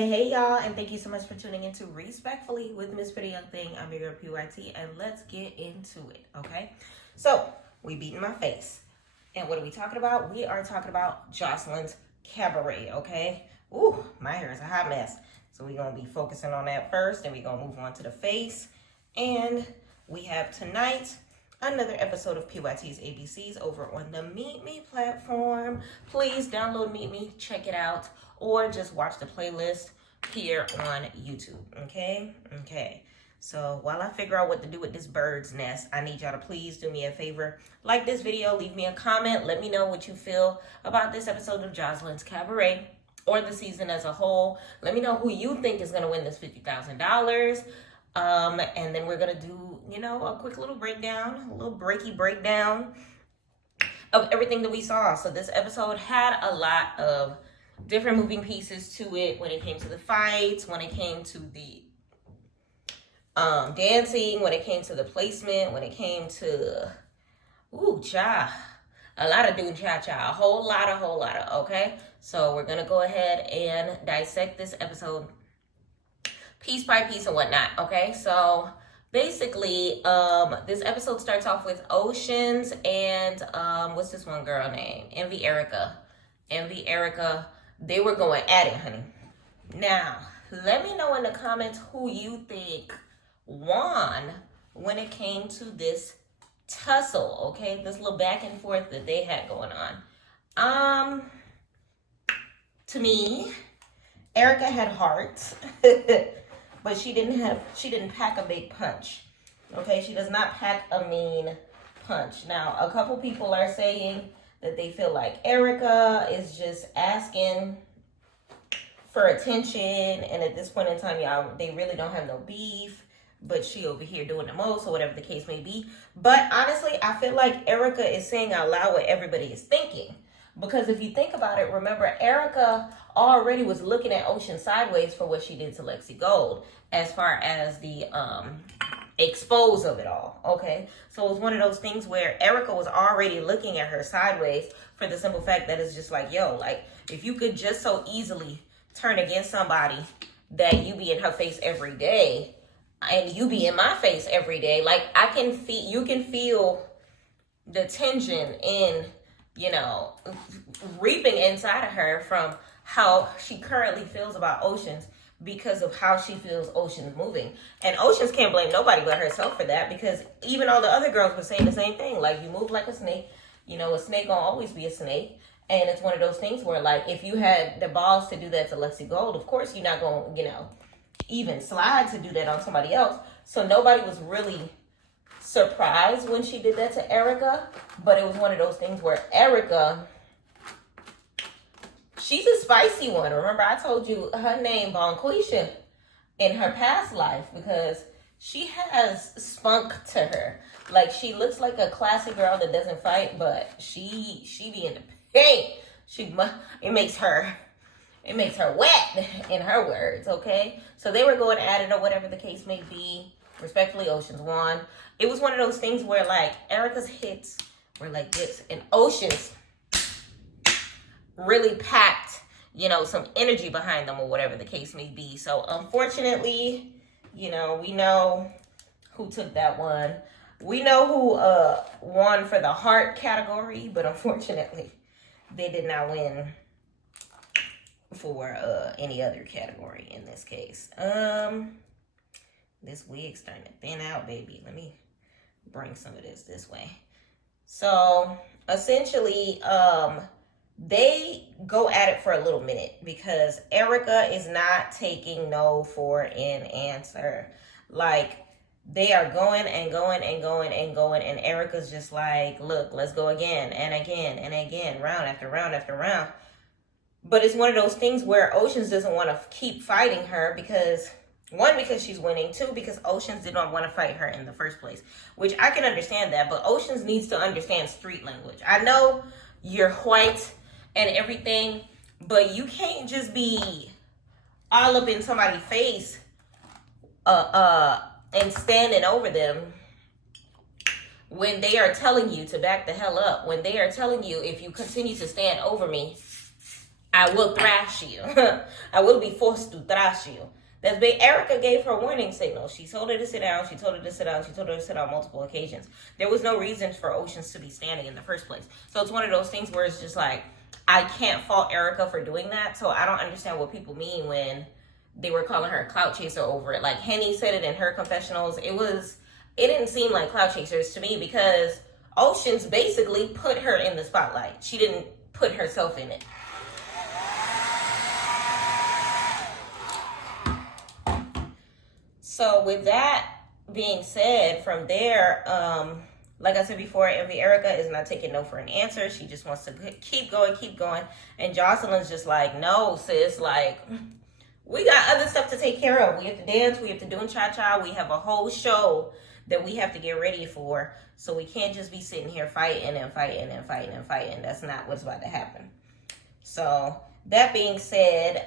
Hey y'all, and thank you so much for tuning in to Respectfully with Miss Pretty Young Thing. I'm your girl PYT, and let's get into it, okay? So, we beating my face. And what are we talking about? We are talking about Joseline's Cabaret, okay? Ooh, my hair is a hot mess. So we're going to be focusing on that first, and we're going to move on to the face. And we have tonight another episode of PYT's ABCs over on the Meet Me platform. Please download Meet Me, check it out, or just watch the playlist here on YouTube, okay? Okay. So while I figure out what to do with this bird's nest, I need y'all to please do me a favor. Like this video, leave me a comment. Let me know what you feel about this episode of Joseline's Cabaret or the season as a whole. Let me know who you think is going to win this $50,000. And then we're going to do, a quick little breakdown, a little breakdown of everything that we saw. So this episode had a lot of different moving pieces to it when it came to the fights, when it came to the dancing, when it came to the placement, when it came to a lot of doing cha-cha, a whole lot of, okay? So we're gonna go ahead and dissect this episode piece by piece and whatnot, okay? So basically, this episode starts off with Oceans and what's this one girl name? Envy Erica. They were going at it, honey. Now, let me know in the comments who you think won when it came to this tussle, okay? This little back and forth that they had going on. To me, Erica had heart, but she didn't pack a big punch, okay? She does not pack a mean punch. Now, a couple people are saying that they feel like Erica is just asking for attention, and at this point in time, y'all, they really don't have no beef, but she over here doing the most, or whatever the case may be. But honestly, I feel like Erica is saying out loud what everybody is thinking. Because if you think about it, remember, Erica already was looking at Ocean sideways for what she did to Lexi Gold, as far as the expose of it all, okay? So it was one of those things where Erica was already looking at her sideways for the simple fact that it's just like, yo, like, if you could just so easily turn against somebody that you be in her face every day, and you be in my face every day, like, you can feel the tension in, reaping inside of her from how she currently feels about Oceans, because of how she feels Ocean's moving. And Oceans can't blame nobody but herself for that, because even all the other girls were saying the same thing. Like, you move like a snake. A snake gonna always be a snake. And it's one of those things where, like, if you had the balls to do that to Lexi Gold, of course you're not gonna, even slide to do that on somebody else. So nobody was really surprised when she did that to Erica. But it was one of those things where Erica, she's a spicy one. Remember, I told you her name, Bonquisha, in her past life, because she has spunk to her. Like, she looks like a classic girl that doesn't fight, but she be in the paint. It makes her wet, in her words, okay? So they were going at it, or whatever the case may be. Respectfully, Oceans won. It was one of those things where, like, Erica's hits were like this, and Oceans really packed, some energy behind them, or whatever the case may be. So unfortunately, we know who took that one. We know who won for the heart category, but unfortunately, they did not win for any other category in this case. This wig's starting to thin out, baby. Let me bring some of this way. So essentially, they go at it for a little minute, because Erica is not taking no for an answer. Like, they are going and going and going and going, and Erica's just like, look, let's go again and again and again, round after round after round. But it's one of those things where Oceans doesn't want to keep fighting her, because she's winning. Two, because Oceans did not want to fight her in the first place, which I can understand that, but Oceans needs to understand street language. I know you're white and everything, but you can't just be all up in somebody's face and standing over them when they are telling you to back the hell up, when they are telling you, if you continue to stand over me, I will thrash you. I will be forced to thrash you. That's big. Erica gave her warning signals. She told her to sit down. She told her to sit down. She told her to sit down multiple occasions. There was no reason for Oceans to be standing in the first place. So it's one of those things where it's just like, I can't fault Erica for doing that. So I don't understand what people mean when they were calling her a clout chaser over it. Like Henny said it in her confessionals. It didn't seem like clout chasers to me because Oceans basically put her in the spotlight. She didn't put herself in it. So with that being said, from there, like I said before, Envy Erica is not taking no for an answer. She just wants to keep going. And Joseline's just like, no, sis, like, we got other stuff to take care of. We have to dance. We have to do cha-cha. We have a whole show that we have to get ready for. So we can't just be sitting here fighting. That's not what's about to happen. So that being said,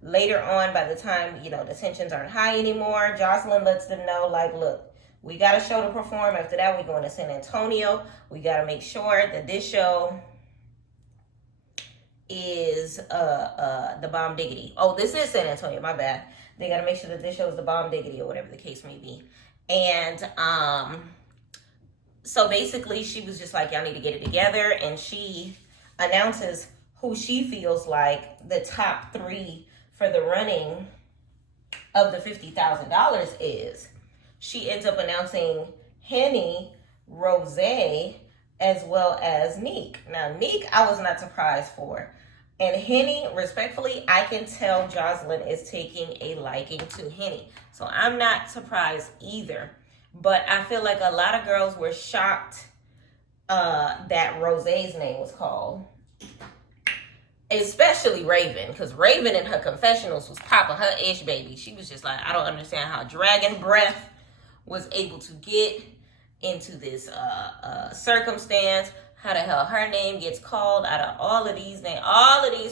later on, by the time, the tensions aren't high anymore, Joseline lets them know, like, look, we got a show to perform. After that, we're going to San Antonio. We got to make sure that this show is the bomb diggity. Oh, this is San Antonio, my bad. They got to make sure that this show is the bomb diggity or whatever the case may be. And so basically, she was just like, y'all need to get it together. And she announces who she feels like the top 3 for the running of the $50,000 is. She ends up announcing Henny, Rosé, as well as Neek. Now, Neek, I was not surprised for. And Henny, respectfully, I can tell Joseline is taking a liking to Henny. So I'm not surprised either. But I feel like a lot of girls were shocked that Rosé's name was called. Especially Raven, because Raven in her confessionals was popping her ish, baby. She was just like, I don't understand how Dragon Breath was able to get into this circumstance. How the hell her name gets called out of all of these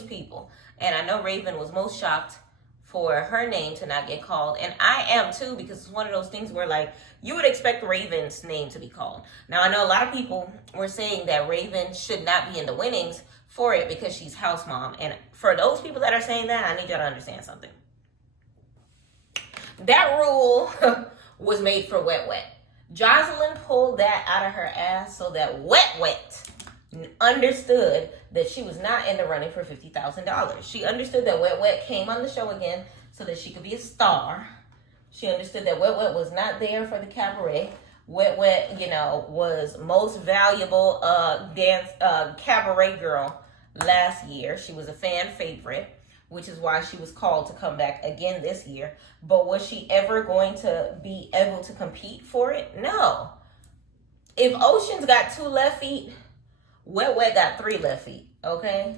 people. And I know Raven was most shocked for her name to not get called. And I am too, because it's one of those things where, like, you would expect Raven's name to be called. Now, I know a lot of people were saying that Raven should not be in the winnings for it because she's house mom. And for those people that are saying that, I need y'all to understand something. That rule was made for Wet Wet. Joseline pulled that out of her ass so that Wet understood that she was not in the running for $50,000. She understood that Wet came on the show again so that she could be a star. She understood that Wet was not there for the cabaret. Wet, was most valuable dance cabaret girl last year. She was a fan favorite, which is why she was called to come back again this year. But was she ever going to be able to compete for it? No. If Ocean's got 2 left feet, Wet got 3 left feet, okay?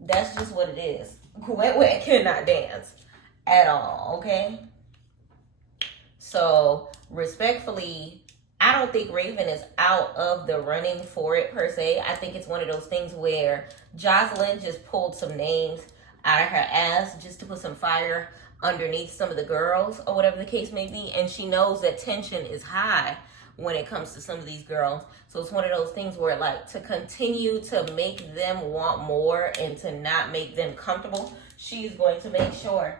That's just what it is. Wet cannot dance at all, okay? So, respectfully, I don't think Raven is out of the running for it per se. I think it's one of those things where Joseline just pulled some names out of her ass just to put some fire underneath some of the girls or whatever the case may be. And she knows that tension is high when it comes to some of these girls. So it's one of those things where, like, to continue to make them want more and to not make them comfortable, she's going to make sure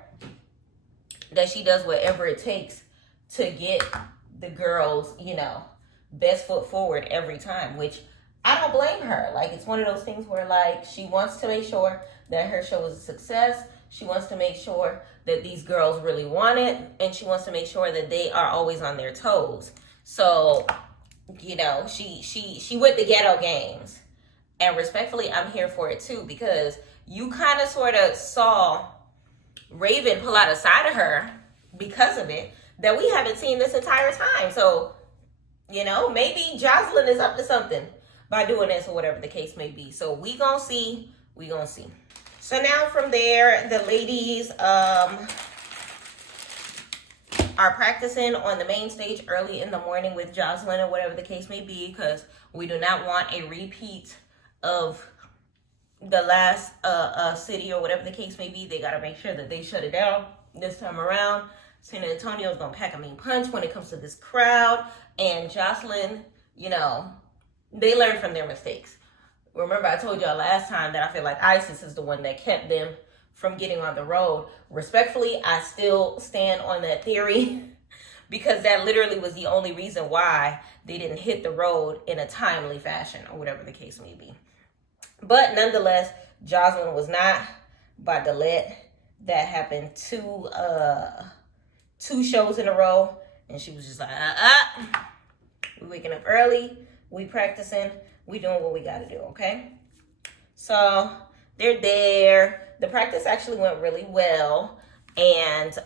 that she does whatever it takes to get the girls, best foot forward every time, which I don't blame her. Like, it's one of those things where, like, she wants to make sure that her show is a success. She wants to make sure that these girls really want it, and she wants to make sure that they are always on their toes. So, she with the ghetto games. And respectfully, I'm here for it too, because you kind of sort of saw Raven pull out a side of her because of it that we haven't seen this entire time. So, maybe Joseline is up to something by doing this or whatever the case may be. So we gonna see. So now from there, the ladies are practicing on the main stage early in the morning with Joseline or whatever the case may be, because we do not want a repeat of the last city or whatever the case may be. They got to make sure that they shut it down this time around. San Antonio is going to pack a mean punch when it comes to this crowd. And Joseline, they learn from their mistakes. Remember, I told y'all last time that I feel like Isis is the one that kept them from getting on the road. Respectfully, I still stand on that theory because that literally was the only reason why they didn't hit the road in a timely fashion, or whatever the case may be. But nonetheless, Joseline was not about to let that happen two shows in a row. And she was just like, we waking up early, we practicing, we doing what we gotta do, okay? So they're there. The practice actually went really well. And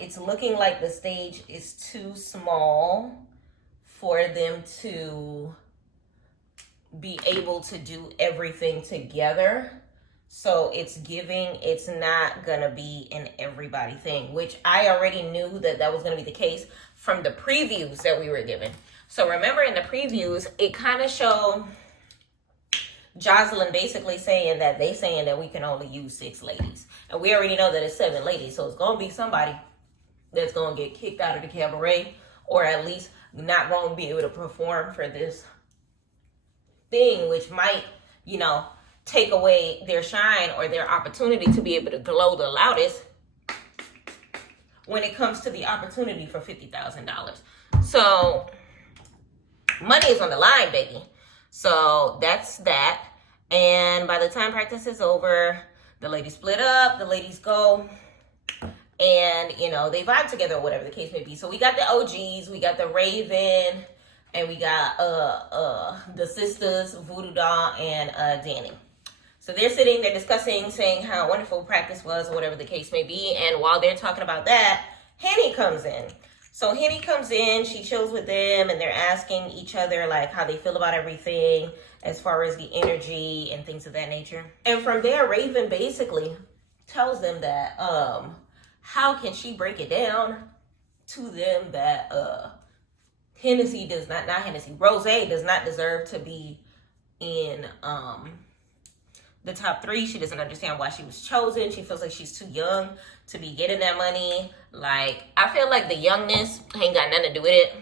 it's looking like the stage is too small for them to be able to do everything together. So it's not gonna be an everybody thing, which I already knew that was gonna be the case from the previews that we were given. So remember in the previews, it kind of showed Joseline basically saying that we can only use 6 ladies. And we already know that it's 7 ladies. So it's gonna be somebody that's gonna get kicked out of the cabaret, or at least not gonna be able to perform for this thing, which might, take away their shine or their opportunity to be able to glow the loudest when it comes to the opportunity for $50,000. So money is on the line, baby. So that's that. And by the time practice is over, the ladies split up, the ladies go, and they vibe together, or whatever the case may be. So we got the OGs, we got the Raven, and we got the sisters, Voodoo Doll and Danny. So they're sitting, they're discussing, saying how wonderful practice was, or whatever the case may be. And while they're talking about that, Henny comes in. So Henny comes in, she chills with them, and they're asking each other like how they feel about everything as far as the energy and things of that nature. And from there, Raven basically tells them that how can she break it down to them that Rosé does not deserve to be in the top 3. She doesn't understand why she was chosen. She feels like she's too young to be getting that money. Like, I feel like the youngness ain't got nothing to do with it.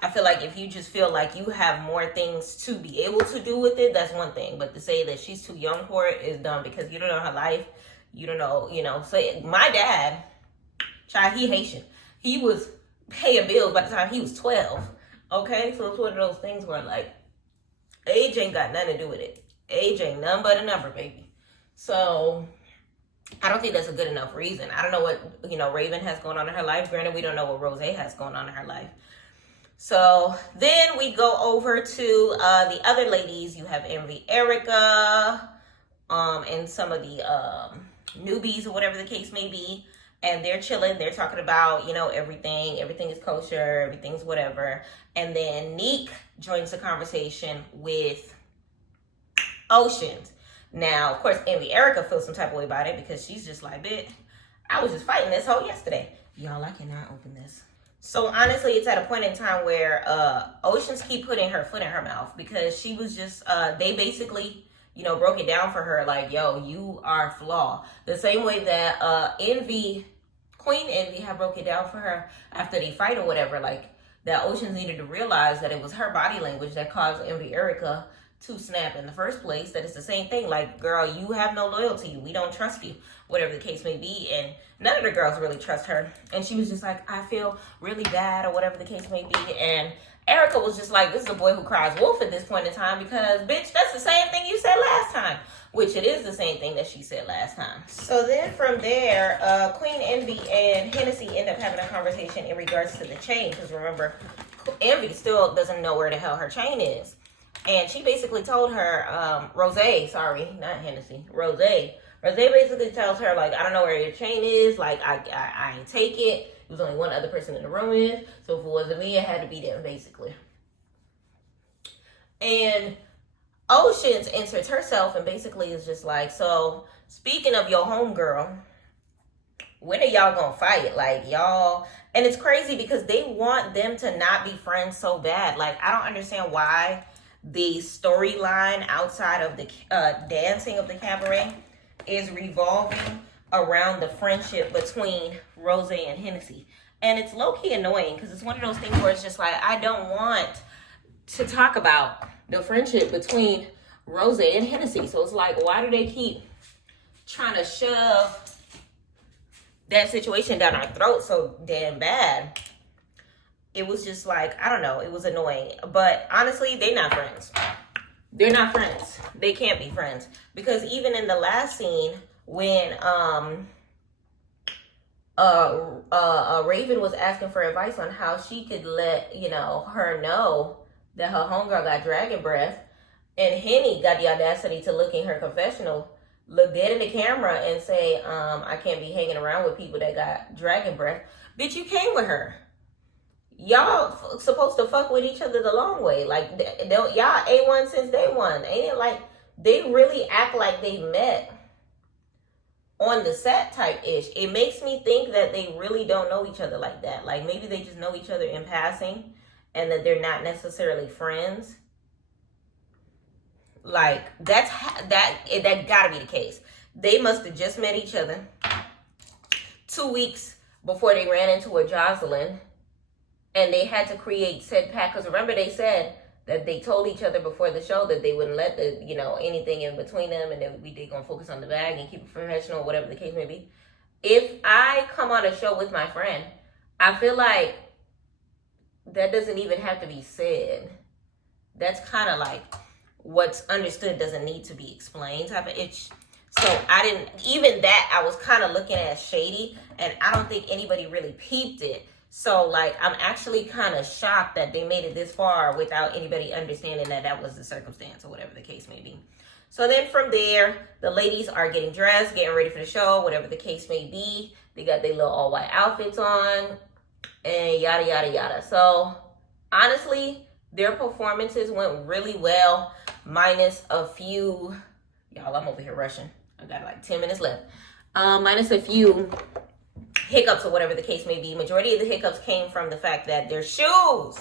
I feel like if you just feel like you have more things to be able to do with it, that's one thing. But to say that she's too young for it is dumb, because you don't know her life. You don't know, So my dad, child, he Haitian. He was paying bills by the time he was 12. Okay? So it's one of those things where, like, age ain't got nothing to do with it. Age ain't nothing but a number, baby. So I don't think that's a good enough reason. I don't know what, Raven has going on in her life. Granted, we don't know what Rosé has going on in her life. So then we go over to the other ladies. You have Envy Erica, and some of the newbies, or whatever the case may be. And they're chilling. They're talking about, everything. Everything is kosher. Everything's whatever. And then Neek joins the conversation with Oceans. Now, of course, Envy Erica feels some type of way about it, because she's just like, bitch, I was just fighting this hoe yesterday. Y'all, I cannot open this. So honestly, it's at a point in time where Oceans keep putting her foot in her mouth, because she was just, they basically, broke it down for her like, yo, you are flawed. The same way that Queen Envy had broke it down for her after they fight or whatever, like that Oceans needed to realize that it was her body language that caused Envy Erica to snap in the first place. That it's the same thing. Like, girl, you have no loyalty. We don't trust you, whatever the case may be. And none of the girls really trust her. And she was just like, I feel really bad, or whatever the case may be. And Erica was just like, this is a boy who cries wolf at this point in time, because, bitch, that's the same thing you said last time. Which it is the same thing that she said last time. So then from there, Queen Envy and Hennessy end up having a conversation in regards to the chain. Because remember, Envy still doesn't know where the hell her chain is. And she basically told her, Rosé basically tells her, like, I don't know where your chain is. Like, I ain't take it. There was only one other person in the room is. So if it wasn't me, it had to be them, basically. And Oceans inserts herself and basically is just like, so speaking of your homegirl, when are y'all gonna fight? Like, y'all, and it's crazy because they want them to not be friends so bad. Like, I don't understand why the storyline outside of the dancing of the cabaret is revolving around the friendship between Rosé and Hennessy. And it's low-key annoying, because it's one of those things where it's just like, I don't want to talk about the friendship between Rosé and Hennessy. So it's like, why do they keep trying to shove that situation down our throat so damn bad? It was just like, I don't know, it was annoying. But honestly, they're not friends. They're not friends. They can't be friends. Because even in the last scene, when Raven was asking for advice on how she could let, you know, her know that her homegirl got dragon breath, and Henny got the audacity to look in her confessional, look dead in the camera and say, I can't be hanging around with people that got dragon breath. Bitch, you came with her. Y'all supposed to fuck with each other the long way. Like, y'all A1 since day one. Ain't it like they really act like they met on the set type ish? It makes me think that they really don't know each other like that. Like, maybe they just know each other in passing and that they're not necessarily friends. Like, that gotta be the case. They must have just met each other 2 weeks before they ran into a Joseline, and they had to create said pack. Because remember, they said that they told each other before the show that they wouldn't let the, you know, anything in between them, and that they gonna focus on the bag and keep it professional, whatever the case may be. If I come on a show with my friend, I feel like that doesn't even have to be said. That's kind of like what's understood doesn't need to be explained type of itch. So I didn't, even that I was kind of looking at shady, and I don't think anybody really peeped it. So, like, I'm actually kind of shocked that they made it this far without anybody understanding that that was the circumstance or whatever the case may be. So then from there, the ladies are getting dressed, getting ready for the show, whatever the case may be. They got their little all-white outfits on and yada, yada, yada. So, honestly, their performances went really well, minus a few... Y'all, I'm over here rushing. I got like 10 minutes left. Minus a few hiccups or whatever the case may be. Majority of the hiccups came from the fact that their shoes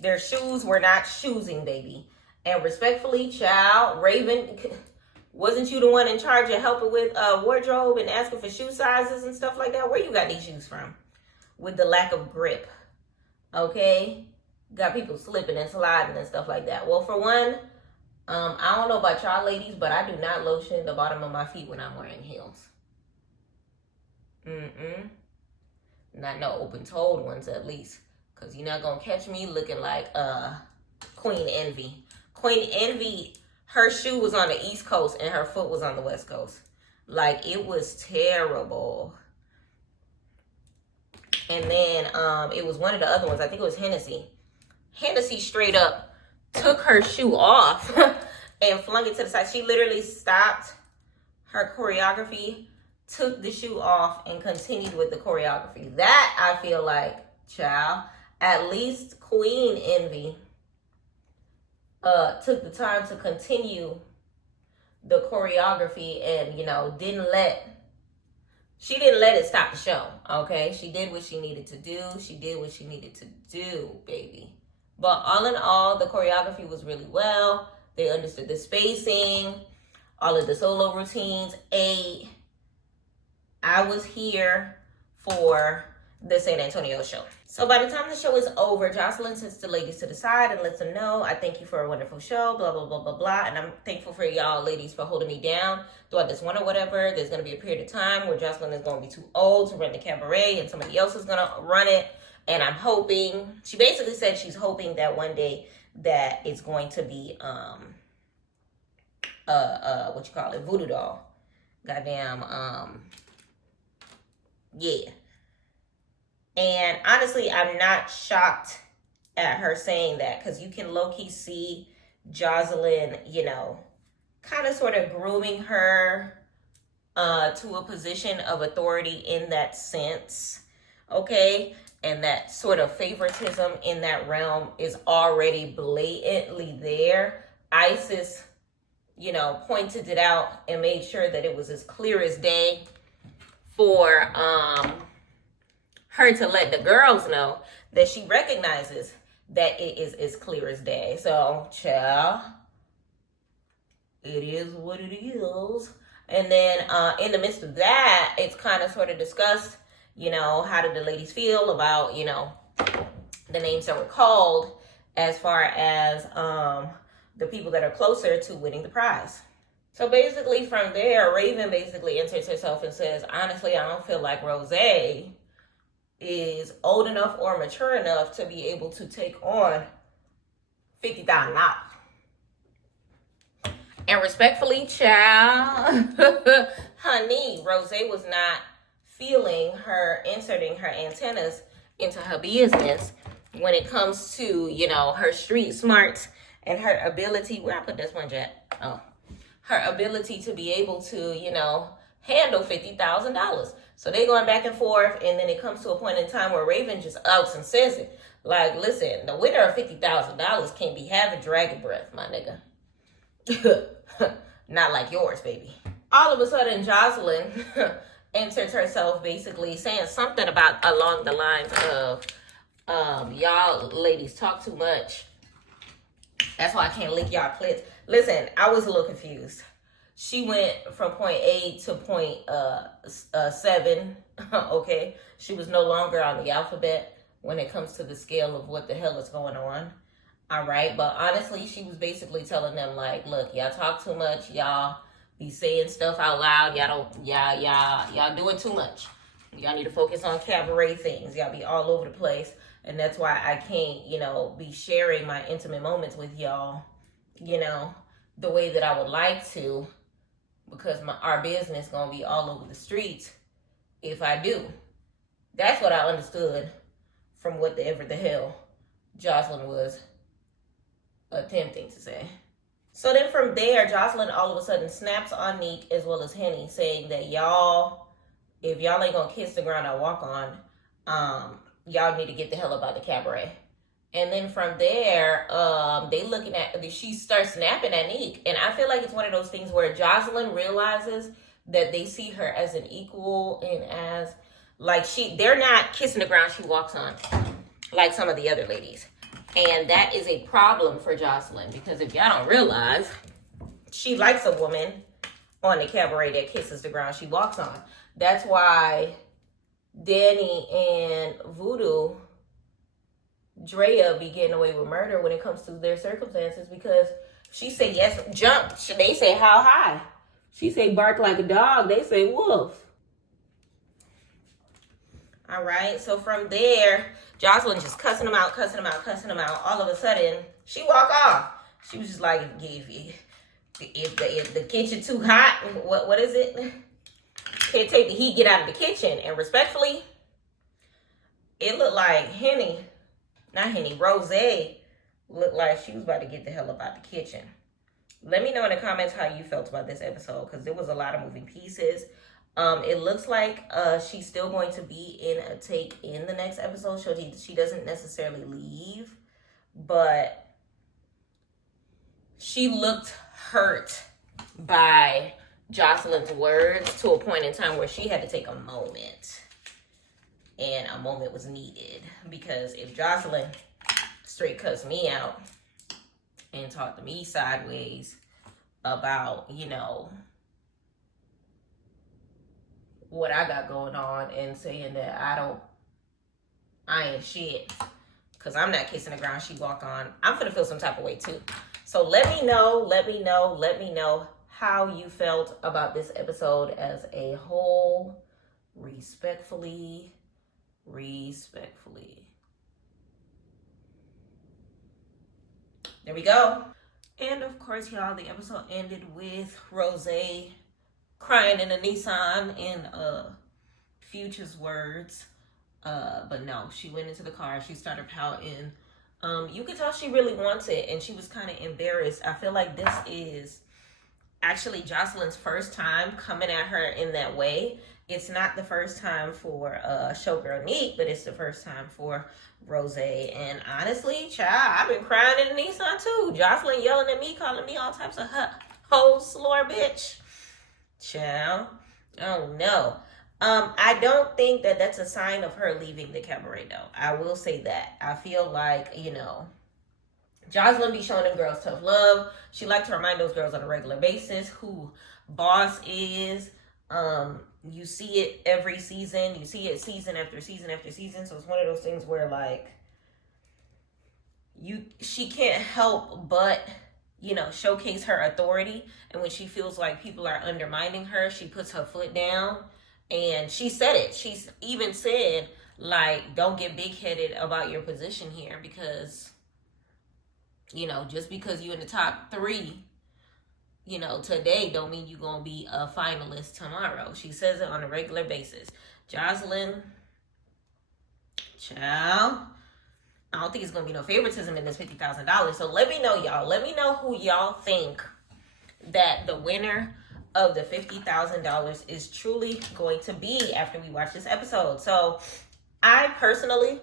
were not shoesing, baby. And respectfully, child, Raven, wasn't you the one in charge of helping with wardrobe and asking for shoe sizes and stuff like that? Where you got these shoes from? With the lack of grip, okay? Got people slipping and sliding and stuff like that. Well, for one, I don't know about y'all ladies, but I do not lotion the bottom of my feet when I'm wearing heels. Not no open-toed ones, at least. Because you're not going to catch me looking like Queen Envy. Queen Envy, her shoe was on the East Coast and her foot was on the West Coast. Like, it was terrible. And then it was one of the other ones. I think it was Hennessy. Hennessy straight up took her shoe off and flung it to the side. She literally stopped her choreography, took the shoe off, and continued with the choreography. That, I feel like, child, at least Queen Envy took the time to continue the choreography and, you know, she didn't let it stop the show, okay? She did what she needed to do. She did what she needed to do, baby. But all in all, the choreography was really well. They understood the spacing, all of the solo routines. I was here for the San Antonio show. So by the time the show is over, Joseline sends the ladies to the side and lets them know, I thank you for a wonderful show, blah, blah, blah, blah, blah. And I'm thankful for y'all ladies for holding me down throughout this winter, whatever. There's going to be a period of time where Joseline is going to be too old to run the cabaret and somebody else is going to run it. And I'm hoping, she basically said she's hoping that one day that it's going to be, voodoo doll. Goddamn, yeah. And honestly, I'm not shocked at her saying that, because you can low-key see Joseline, you know, kind of sort of grooming her to a position of authority in that sense, okay? And that sort of favoritism in that realm is already blatantly there. Isis, you know, pointed it out and made sure that it was as clear as day for her to let the girls know that she recognizes that it is as clear as day. So, child, it is what it is. And then in the midst of that, it's kind of sort of discussed, you know, how did the ladies feel about, you know, the names that were called as far as the people that are closer to winning the prize. So basically from there, Raven basically enters herself and says, honestly, I don't feel like Rosé is old enough or mature enough to be able to take on $50,000. And respectfully, child, honey, Rosé was not feeling her inserting her antennas into her business when it comes to, you know, her street smarts and her ability. Where I put this one, Jack? Oh, her ability to be able to, you know, handle $50,000. So they going back and forth, and then it comes to a point in time where Raven just outs and says it. Like, listen, the winner of $50,000 can't be having dragon breath, my nigga. Not like yours, baby. All of a sudden, Joseline enters herself basically saying something about along the lines of, y'all ladies talk too much. That's why I can't lick y'all clits. Listen, I was a little confused. She went from point A to point 7, okay? She was no longer on the alphabet when it comes to the scale of what the hell is going on. All right, but honestly, she was basically telling them, like, look, y'all talk too much. Y'all be saying stuff out loud. Y'all doing too much. Y'all need to focus on cabaret things. Y'all be all over the place. And that's why I can't, you know, be sharing my intimate moments with y'all, you know, the way that I would like to, because our business going to be all over the streets if I do. That's what I understood from whatever the hell Joseline was attempting to say. So then from there, Joseline all of a sudden snaps on Neek as well as Henny, saying that y'all, if y'all ain't gonna kiss the ground I walk on, y'all need to get the hell up out the cabaret. And then from there, she starts snapping at Neek. And I feel like it's one of those things where Joseline realizes that they see her as an equal and as, like, they're not kissing the ground she walks on like some of the other ladies. And that is a problem for Joseline, because if y'all don't realize, she likes a woman on the cabaret that kisses the ground she walks on. That's why Danny and Voodoo, Drea be getting away with murder when it comes to their circumstances, because she say yes, jump. They say how high. She say bark like a dog. They say wolf. All right, so from there, Joseline just cussing them out. All of a sudden, she walk off. She was just like, if the kitchen too hot, what is it? Can't take the heat, get out of the kitchen. And respectfully, it looked like Rosé looked like she was about to get the hell up out the kitchen. Let me know in the comments how you felt about this episode, because there was a lot of moving pieces. It looks like she's still going to be in a take in the next episode. She doesn't necessarily leave, but she looked hurt by Joseline's words to a point in time where she had to take a moment. And a moment was needed, because if Joseline straight cussed me out and talked to me sideways about, you know, what I got going on, and saying that I ain't shit because I'm not kissing the ground she walk on, I'm gonna feel some type of way too. So let me know how you felt about this episode as a whole. Respectfully. There we go. And of course, y'all, the episode ended with Rosé crying in a Nissan in Future's words. But no, she went into the car. She started pouting. You could tell she really wants it, and she was kind of embarrassed. I feel like this is actually Joseline's first time coming at her in that way. It's not the first time for Showgirl Neek, but it's the first time for Rosé. And honestly, child, I've been crying in the Nissan too. Joseline yelling at me, calling me all types of hoe slur bitch. Child. Oh no. I don't think that that's a sign of her leaving the cabaret though. I will say that. I feel like, you know, Joseline be showing them girls tough love. She like to remind those girls on a regular basis who boss is. You see it every season. You see it season after season after season. So it's one of those things where, like, she can't help but you know, showcase her authority. And when she feels like people are undermining her, she puts her foot down. And she said it. She's even said, like, don't get big-headed about your position here, because, you know, just because you're in the top 3, you know, today don't mean you're going to be a finalist tomorrow. She says it on a regular basis. Joseline, child, I don't think it's going to be no favoritism in this $50,000. So let me know, y'all. Let me know who y'all think that the winner of the $50,000 is truly going to be after we watch this episode. So I personally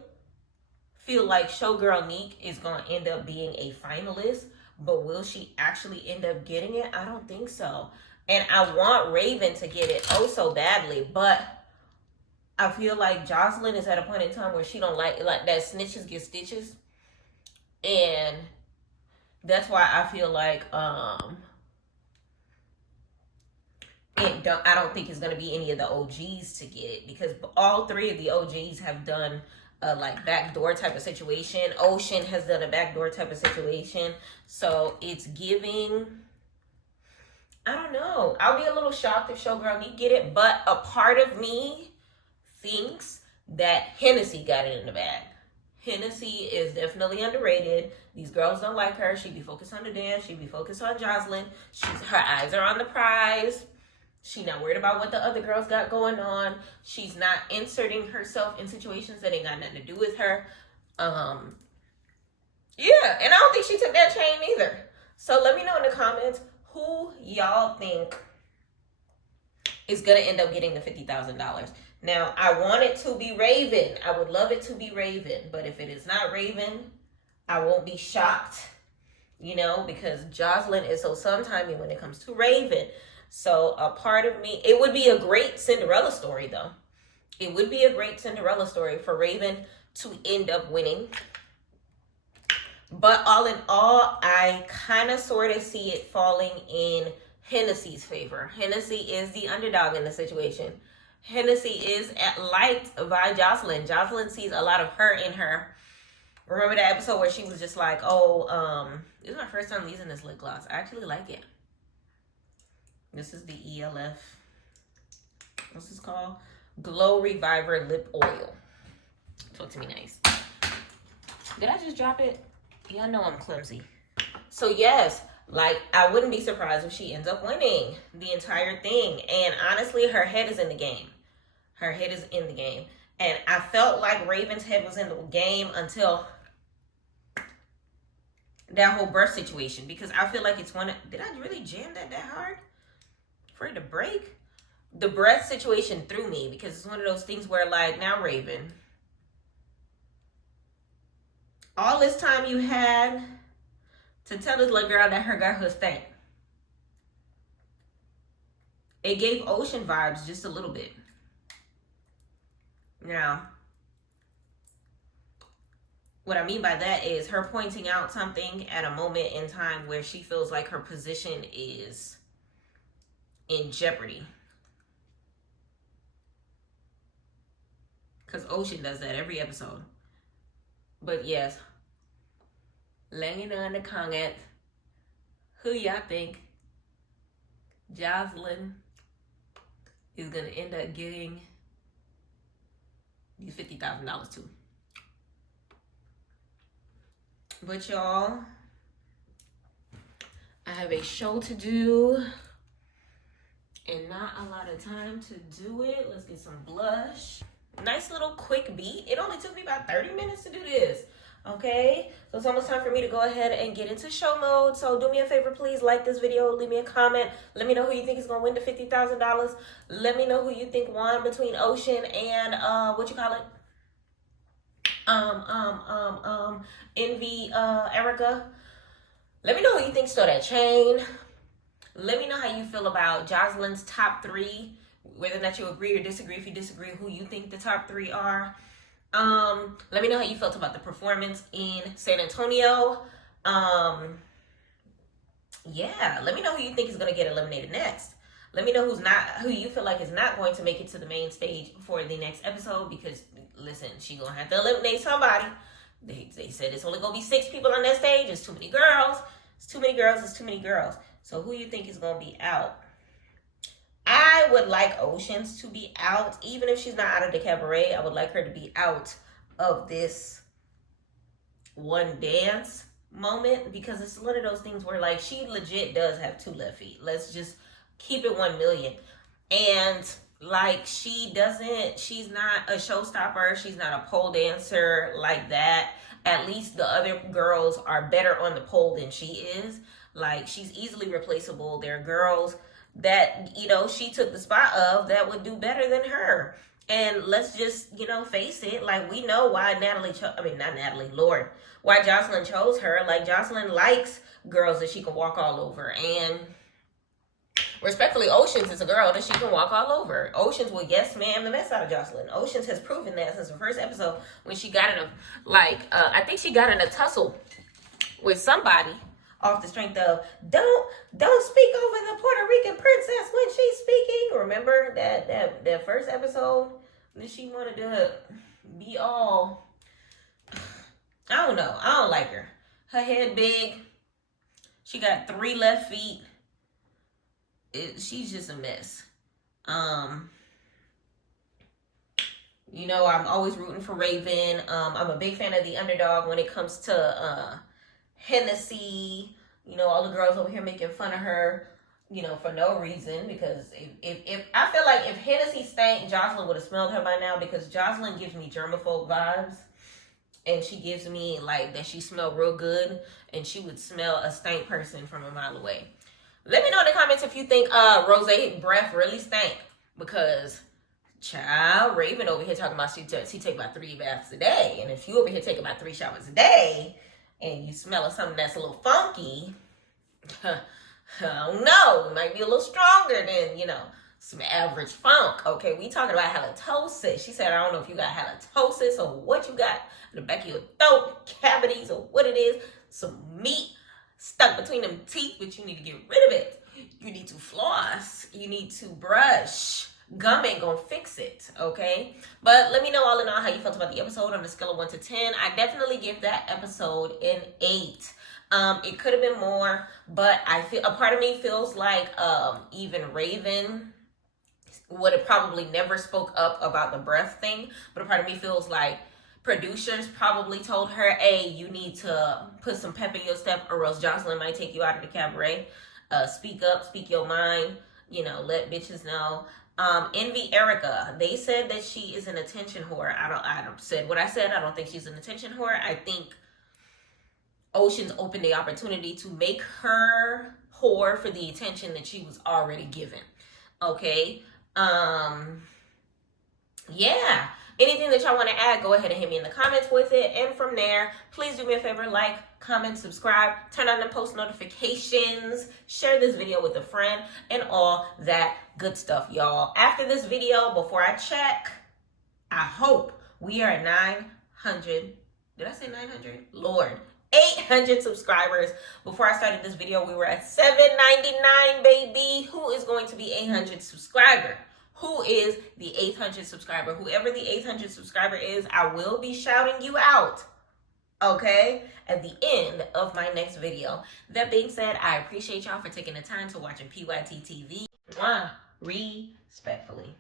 feel like Showgirl Neek is going to end up being a finalist, but will she actually end up getting it? I don't think so. And I want Raven to get it oh so badly, but I feel like Joseline is at a point in time where she don't like that snitches get stitches. And that's why I feel like I don't think it's going to be any of the OGs to get it, because all 3 of the OGs have done a like backdoor type of situation. Ocean has done a backdoor type of situation. So it's giving, I don't know. I'll be a little shocked if Showgirl Neek get it, but a part of me thinks that Hennessy got it in the bag. Hennessy is definitely underrated. These girls don't like her. She be focused on the dance. She be focused on Joseline. Her eyes are on the prize. She's not worried about what the other girls got going on. She's not inserting herself in situations that ain't got nothing to do with her. Yeah, and I don't think she took that chain either. So let me know in the comments who y'all think is going to end up getting the $50,000. Now, I want it to be Raven. I would love it to be Raven. But if it is not Raven, I won't be shocked, you know, because Joseline is so sometimey when it comes to Raven. So a part of me, it would be a great Cinderella story, though. It would be a great Cinderella story for Raven to end up winning. But all in all, I kind of sort of see it falling in Hennessy's favor. Hennessy is the underdog in the situation. Hennessy is liked by Joseline. Joseline sees a lot of her in her. Remember that episode where she was just like, oh, this is my first time using this lip gloss. I actually like it. This is the ELF. What's this called? Glow Reviver Lip Oil. Talk to me nice. Did I just drop it? Yeah, I know I'm clumsy. So yes, like, I wouldn't be surprised if she ends up winning the entire thing. And honestly, her head is in the game. Her head is in the game. And I felt like Raven's head was in the game until that whole breath situation. Because I feel like it's one of... Did I really jam that hard? For it to break? The breath situation threw me. Because it's one of those things where, like, now Raven... all this time you had to tell this little girl that her girlhood stank. It gave Ocean vibes just a little bit. Now, what I mean by that is her pointing out something at a moment in time where she feels like her position is in jeopardy. Because Ocean does that every episode. But yes, let me know in the comments who y'all think Joseline is going to end up getting these $50,000 to. But y'all, I have a show to do and not a lot of time to do it. Let's get some blush. Nice little quick beat. It only took me about 30 minutes to do this. Okay, so it's almost time for me to go ahead and get into show mode. So do me a favor, please like this video, leave me a comment. Let me know who you think is gonna win the $50,000. Let me know who you think won between Ocean and what you call it? Envy Erica. Let me know who you think stole that chain. Let me know how you feel about Joseline's top 3. Whether or not you agree or disagree. If you disagree, who you think the top 3 are. Let me know how you felt about the performance in San Antonio. Yeah, let me know who you think is going to get eliminated next. Let me know who you feel like is not going to make it to the main stage for the next episode, because listen, she going to have to eliminate somebody. They said it's only going to be 6 people on that stage. It's too many girls. It's too many girls. It's too many girls. So who you think is going to be out? I would like Oceans to be out. Even if she's not out of the cabaret, I would like her to be out of this one dance moment, because it's one of those things where, like, she legit does have 2 left feet. Let's just keep it 1,000,000. And like, she's not a showstopper. She's not a pole dancer like that. At least the other girls are better on the pole than she is. Like, she's easily replaceable. There are girls that, you know, she took the spot of that would do better than her. And let's just, you know, face it. Like, we know why why Joseline chose her. Like, Joseline likes girls that she can walk all over. And respectfully, Oceans is a girl that she can walk all over. Oceans will yes ma'am the mess out of Joseline. Oceans has proven that since the first episode when she got in I think she got in a tussle with somebody off the strength of don't speak over the Puerto Rican princess when she's speaking. Remember that first episode that she wanted to be all, I don't know. I don't like her. Her head big. She got 3 left feet. She's just a mess. You know, I'm always rooting for Raven. I'm a big fan of the underdog when it comes to Hennessy. You know, all the girls over here making fun of her, you know, for no reason. Because if I feel like if Hennessy stank, Joseline would have smelled her by now, because Joseline gives me germaphobe vibes. And she gives me like that she smelled real good, and she would smell a stank person from a mile away. Let me know in the comments if you think Rosé breath really stank, because child, Raven over here talking about she take about 3 baths a day. And if you over here take about 3 showers a day and you smell of something that's a little funky, I don't know, it might be a little stronger than, you know, some average funk. Okay, we talking about halitosis. She said, I don't know if you got halitosis or what you got in the back of your throat, cavities, or what it is. Some meat stuck between them teeth, but you need to get rid of it. You need to floss. You need to brush. Gum ain't gonna fix it, okay? But let me know all in all how you felt about the episode on a scale of 1 to 10. I definitely give that episode an 8. It could have been more, but I feel a part of me feels like even Raven would have probably never spoke up about the breath thing. But a part of me feels like producers probably told her, hey, you need to put some pep in your step, or else Joseline might take you out of the cabaret. Speak up, speak your mind, you know, let bitches know. Envy Erica, they said that she is an attention whore. I don't said what I said. I don't think she's an attention whore. I think Oceans opened the opportunity to make her whore for the attention that she was already given. Okay. Yeah. Anything that y'all want to add, go ahead and hit me in the comments with it. And from there, please do me a favor, like, comment, subscribe, turn on the post notifications, share this video with a friend, and all that good stuff, y'all. After this video, before I check, I hope we are at 900. Did I say 900? Lord. 800 subscribers. Before I started this video, we were at 799, baby. Who is going to be 800 subscriber? Who is the 800 subscriber? Whoever the 800 subscriber is, I will be shouting you out, okay, at the end of my next video. That being said, I appreciate y'all for taking the time to watch PYT TV. Respectfully.